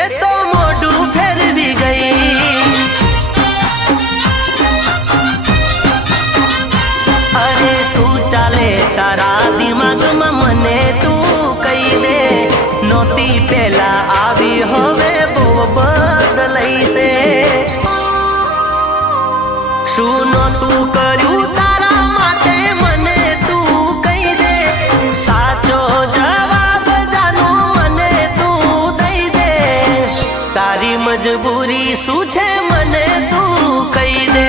એ તો મોઢું ફેરવી ગઈ। અરે શું ચાલે તારા દિમાગમાં મને તું કહી દે। નહોતી પેલા આવી હવે બહુ બદલાઈ છે। શું નહોતું કર્યું તારા માટે મને તું કહી દે। સાચો જવાબ જાનું મને તું દઈ દે। તારી મજબૂરી શું છે મને તું કહી દે।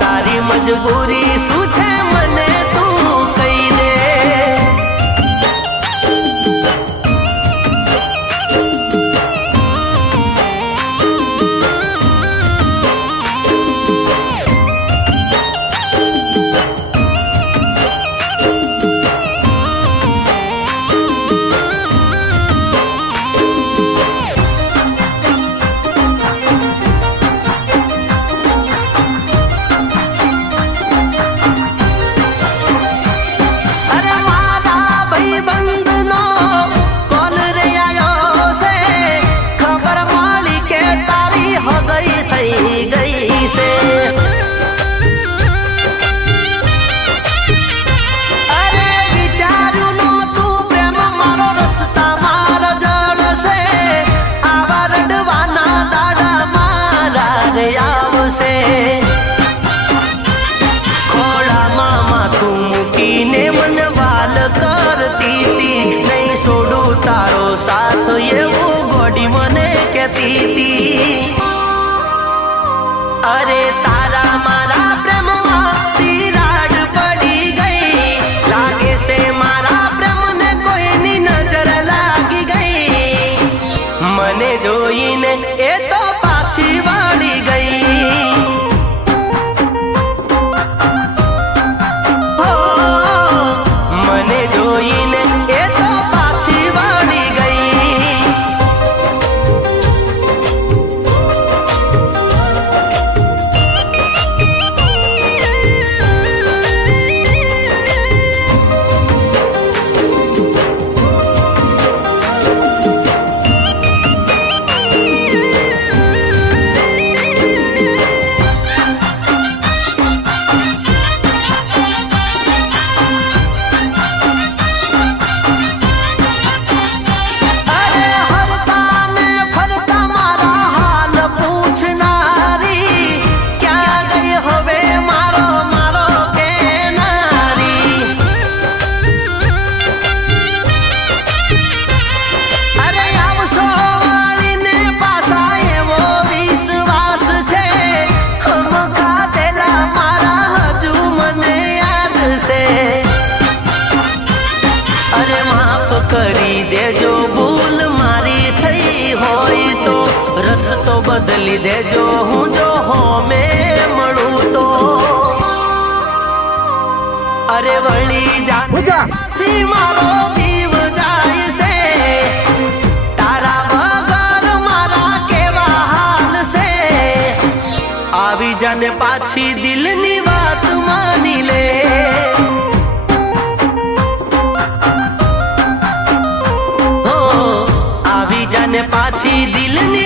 તારી મજબૂરી શું છે મને તું કહી દે। અરે વિચાર્યું નહોતું પ્રેમ મારો રસ્તામાં રજડશે। આવા રડવાના દાડા મારા રે આવશે। ખોળામાં માથું મૂકીને મને વાલ કરતી તી। નહીં છોડું તારો સાથ એવું ગોડી મને કહેતી તી। અરે તારા મારા પ્રેમમાં તિરાડ પડી ગઈ। લાગે છે મારા પ્રેમને કોઈની નજર લાગી ગઈ। મને જોઈને એ તો પાછી વળી ગઈ। હો મને જોઈને એ તો પાછી વળી ગઈ। અરે માફ કરી દેજો ભૂલ મારી થઈ હોય તો। રસ્તો બદલી દેજો હું જો હોમે મળું તો। અરે વળી જા સી મારો જીવ જાય છે। તારા વગર મારા કેવા હાલ છે। આવી જાને પાછી દિલની વાત માની લે। આવી જાને પાછી દિલની